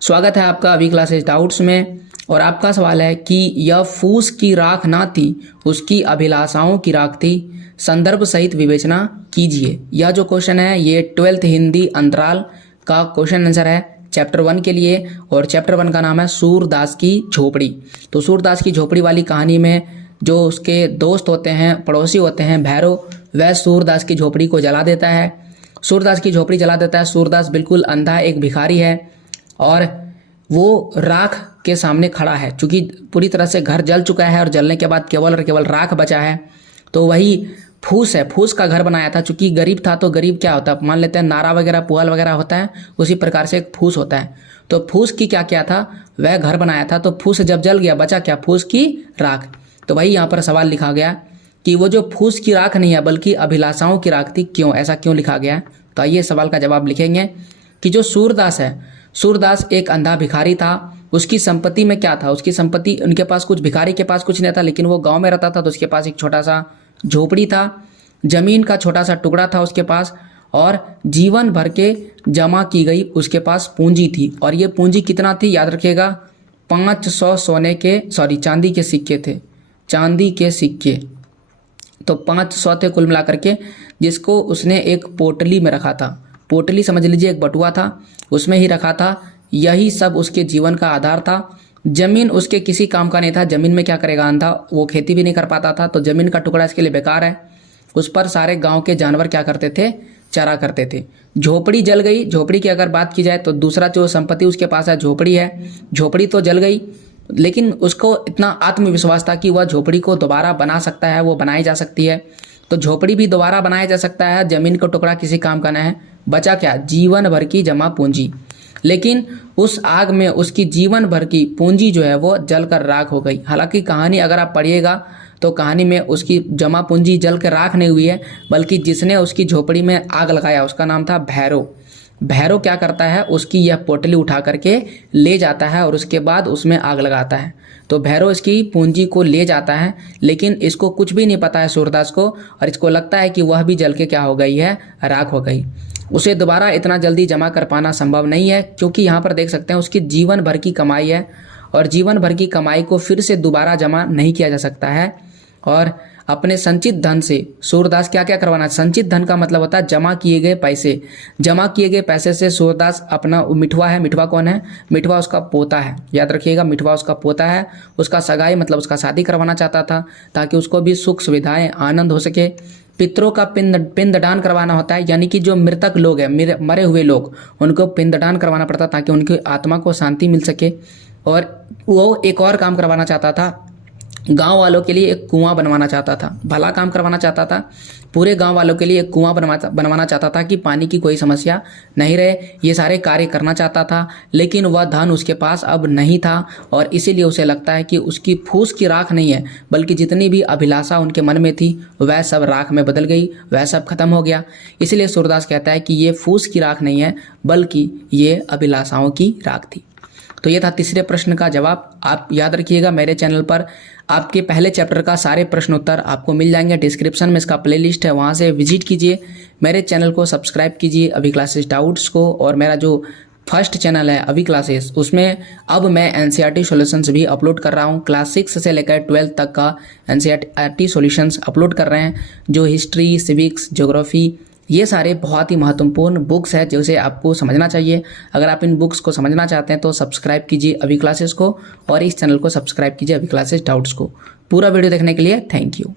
स्वागत है आपका अभी क्लासेस डाउट्स में। और आपका सवाल है कि यह फूस की राख ना थी, उसकी अभिलाषाओं की राख थी। संदर्भ सहित विवेचना कीजिए। यह जो क्वेश्चन है ये 12th हिंदी अंतराल का क्वेश्चन आंसर है चैप्टर 1 के लिए। और चैप्टर 1 का नाम है सूरदास की झोपड़ी। तो सूरदास की झोपड़ी वाली कहानी में जो उसके दोस्त होते हैं, पड़ोसी होते हैं भैरव, वह सूरदास की झोपड़ी को जला देता है। सूरदास की झोपड़ी जला देता है। सूरदास बिल्कुल अंधा एक भिखारी है और वो राख के सामने खड़ा है। चूंकि पूरी तरह से घर जल चुका है और जलने के बाद केवल और केवल राख बचा है, तो वही फूस है। फूस का घर बनाया था। चूंकि गरीब था तो गरीब क्या होता है, मान लेते हैं नारा वगैरह पुआल वगैरह होता है, उसी प्रकार से एक फूस होता है। तो फूस की क्या क्या था, वह घर बनाया था। तो फूस जब जल गया बचा क्या, फूस की राख। तो वही यहाँ पर सवाल लिखा गया कि वो जो फूस की राख नहीं है बल्कि अभिलाषाओं की राख थी। क्यों, ऐसा क्यों लिखा गया? तो आइए सवाल का जवाब लिखेंगे कि जो सूरदास है, सूरदास एक अंधा भिखारी था। उसकी संपत्ति में क्या था, उसकी संपत्ति, उनके पास कुछ, भिखारी के पास कुछ नहीं था, लेकिन वो गांव में रहता था तो उसके पास एक छोटा सा झोपड़ी था, जमीन का छोटा सा टुकड़ा था उसके पास, और जीवन भर के जमा की गई उसके पास पूंजी थी। और ये पूंजी कितना थी, याद रखिएगा, 500 चांदी के सिक्के थे, चांदी के सिक्के। तो 500 थे कुल मिलाकर के, जिसको उसने एक पोटली में रखा था। पोटली समझ लीजिए एक बटुआ था, उसमें ही रखा था। यही सब उसके जीवन का आधार था। जमीन उसके किसी काम का नहीं था। जमीन में क्या करेगा अंधा, वो खेती भी नहीं कर पाता था, तो जमीन का टुकड़ा इसके लिए बेकार है। उस पर सारे गांव के जानवर क्या करते थे, चरा करते थे। झोपड़ी जल गई। झोपड़ी की अगर बात की जाए तो दूसरा जो संपत्ति उसके पास है झोपड़ी है। झोपड़ी तो जल गई, लेकिन उसको इतना आत्मविश्वास था कि वह झोपड़ी को दोबारा बना सकता है, वो बनाई जा सकती है। तो झोपड़ी भी दोबारा बनाया जा सकता है। जमीन का टुकड़ा किसी काम का न है। बचा क्या, जीवन भर की जमा पूंजी। लेकिन उस आग में उसकी जीवन भर की पूंजी जो है वो जलकर राख हो गई। हालांकि कहानी अगर आप पढ़िएगा तो कहानी में उसकी जमा पूंजी जल कर राख नहीं हुई है, बल्कि जिसने उसकी झोपड़ी में आग लगाया उसका नाम था भैरव। भैरव क्या करता है, उसकी यह पोटली उठा करके ले जाता है और उसके बाद उसमें आग लगाता है। तो भैरव इसकी पूंजी को ले जाता है, लेकिन इसको कुछ भी नहीं पता है सूरदास को, और इसको लगता है कि वह भी जल के क्या हो गई है, राख हो गई। उसे दोबारा इतना जल्दी जमा कर पाना संभव नहीं है, क्योंकि यहाँ पर देख सकते हैं उसकी जीवन भर की कमाई है, और जीवन भर की कमाई को फिर से दोबारा जमा नहीं किया जा सकता है। और अपने संचित धन से सूरदास क्या क्या करवाना, संचित धन का मतलब होता है जमा किए गए पैसे। जमा किए गए पैसे से सूरदास अपना, मिठवा है, मिठवा कौन है, मिठवा उसका पोता है, याद रखिएगा, मिठवा उसका पोता है। उसका सगाई मतलब उसका शादी करवाना चाहता था, ताकि उसको भी सुख सुविधाएं आनंद हो सके। पितरों का पिंडदान करवाना होता है, यानी कि जो मृतक लोग हैं, मरे हुए लोग, उनको पिंडदान करवाना पड़ता ताकि उनकी आत्मा को शांति मिल सके। और वो एक और काम करवाना चाहता था, गांव वालों के लिए एक कुआं बनवाना चाहता था। भला काम करवाना चाहता था, पूरे गांव वालों के लिए एक कुआं बनवाना चाहता था कि पानी की कोई समस्या नहीं रहे। ये सारे कार्य करना चाहता था, लेकिन वह धन उसके पास अब नहीं था, और इसीलिए उसे लगता है कि उसकी फूस की राख नहीं है, बल्कि जितनी भी अभिलाषा उनके मन में थी वह सब राख में बदल गई, वह सब खत्म हो गया। इसलिए सूरदास कहता है कि ये फूस की राख नहीं है, बल्कि ये अभिलाषाओं की राख थी। तो ये था तीसरे प्रश्न का जवाब। आप याद रखिएगा, मेरे चैनल पर आपके पहले चैप्टर का सारे प्रश्न उत्तर आपको मिल जाएंगे। डिस्क्रिप्शन में इसका प्लेलिस्ट है, वहाँ से विजिट कीजिए। मेरे चैनल को सब्सक्राइब कीजिए, अभी क्लासेस डाउट्स को। और मेरा जो फर्स्ट चैनल है अभी क्लासेस, उसमें अब मैं एनसीईआरटी सॉल्यूशंस भी अपलोड कर रहा हूँ। क्लास 6 से लेकर 12 तक का एनसीईआरटी सॉल्यूशंस अपलोड कर रहे हैं, जो हिस्ट्री, सिविक्स, ज्योग्राफी, ये सारे बहुत ही महत्वपूर्ण बुक्स हैं जिसे आपको समझना चाहिए। अगर आप इन बुक्स को समझना चाहते हैं तो सब्सक्राइब कीजिए अभी क्लासेस को, और इस चैनल को सब्सक्राइब कीजिए अभी क्लासेस डाउट्स को। पूरा वीडियो देखने के लिए थैंक यू।